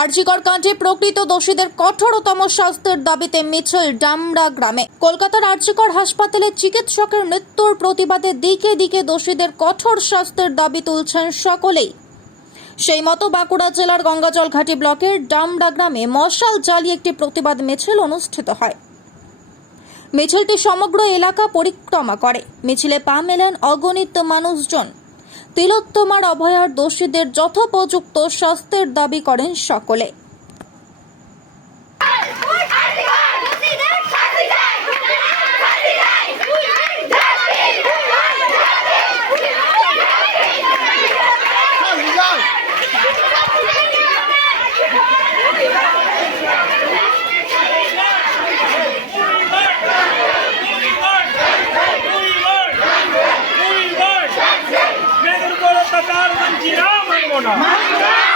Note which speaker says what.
Speaker 1: আরজিকর কাণ্ডে প্রকৃত দোষীদের কঠোরতম শাস্তির দাবিতে মিছিল ডামরা গ্রামে। কলকাতার আরজিকর হাসপাতালে চিকিৎসকের মৃত্যুর প্রতিবাদে দিকে দিকে দোষীদের কঠোর শাস্তির দাবি তুলছেন সকলেই। সেই মতো বাঁকুড়া জেলার গঙ্গাজল ঘাটি ব্লকের ডামরা গ্রামে মশাল জ্বালিয়ে একটি প্রতিবাদ মিছিল অনুষ্ঠিত হয়। মিছিলটি সমগ্র এলাকা পরিক্রমা করে। মিছিলে পা মেলেন অগণিত মানুষজন। তিলোত্তমার অভয়ার দোষীদের যথোপযুক্ত শাস্তির দাবি করেন সকলে।
Speaker 2: উপর অত্যাচার মানছি না মানবো না আর মানবো